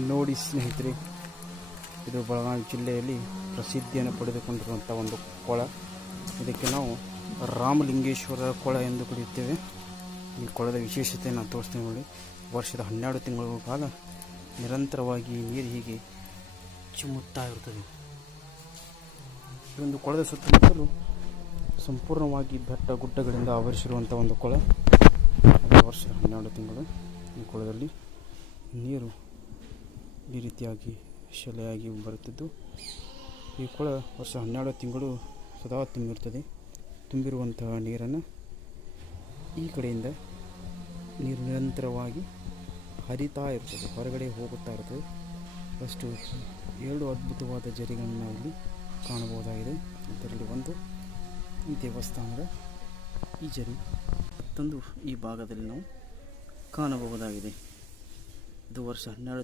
ನೋಡಿ ಸ್ನೇಹಿತರೆ, ಇದು ಬೆಳಗಾವಿ ಜಿಲ್ಲೆಯಲ್ಲಿ ಪ್ರಸಿದ್ಧಿಯನ್ನು ಪಡೆದುಕೊಂಡಿರುವಂಥ ಒಂದು ಕೊಳ. ಇದಕ್ಕೆ ನಾವು ರಾಮಲಿಂಗೇಶ್ವರ ಕೊಳ ಎಂದು ಕರೆಯುತ್ತೇವೆ. ಈ ಕೊಳದ ವಿಶೇಷತೆ ನಾನು ತೋರಿಸ್ತೀನಿ ನೋಡಿ. ವರ್ಷದ 12 ತಿಂಗಳ ಕಾಲ ನಿರಂತರವಾಗಿ ನೀರು ಹೀಗೆ ಚಿಮ್ಮುತ್ತಾ ಇರುತ್ತದೆ. ಈ ಒಂದು ಕೊಳದ ಸುತ್ತಮುತ್ತಲು ಸಂಪೂರ್ಣವಾಗಿ ಬೆಟ್ಟ ಗುಡ್ಡಗಳಿಂದ ಆವರಿಸಿರುವಂಥ ಒಂದು ಕೊಳ. ವರ್ಷದ 12 ತಿಂಗಳು ಈ ಕೊಳದಲ್ಲಿ ನೀರು ಈ ರೀತಿಯಾಗಿ ಶೆಲೆಯಾಗಿ ಬರುತ್ತಿದ್ದು, ಈ ಕೊಳ ವರ್ಷ 12 ತಿಂಗಳು ಸದಾ ತುಂಬಿರುತ್ತದೆ. ತುಂಬಿರುವಂತಹ ನೀರನ್ನು ಈ ಕಡೆಯಿಂದ ನೀರು ನಿರಂತರವಾಗಿ ಹರಿತಾ ಇರ್ತದೆ, ಹೊರಗಡೆ ಹೋಗುತ್ತಾ ಇರ್ತದೆ. ಅಷ್ಟು 2 ಅದ್ಭುತವಾದ ಜರಿಗಳನ್ನು ನಾವು ಇಲ್ಲಿ ಕಾಣಬಹುದಾಗಿದೆ. ಅದರಲ್ಲಿ ಒಂದು ಈ ದೇವಸ್ಥಾನದ ಈ ಜರಿ, ಮತ್ತೊಂದು ಈ ಭಾಗದಲ್ಲಿ ನಾವು ಕಾಣಬಹುದಾಗಿದೆ. ಇದು ವರ್ಷ 12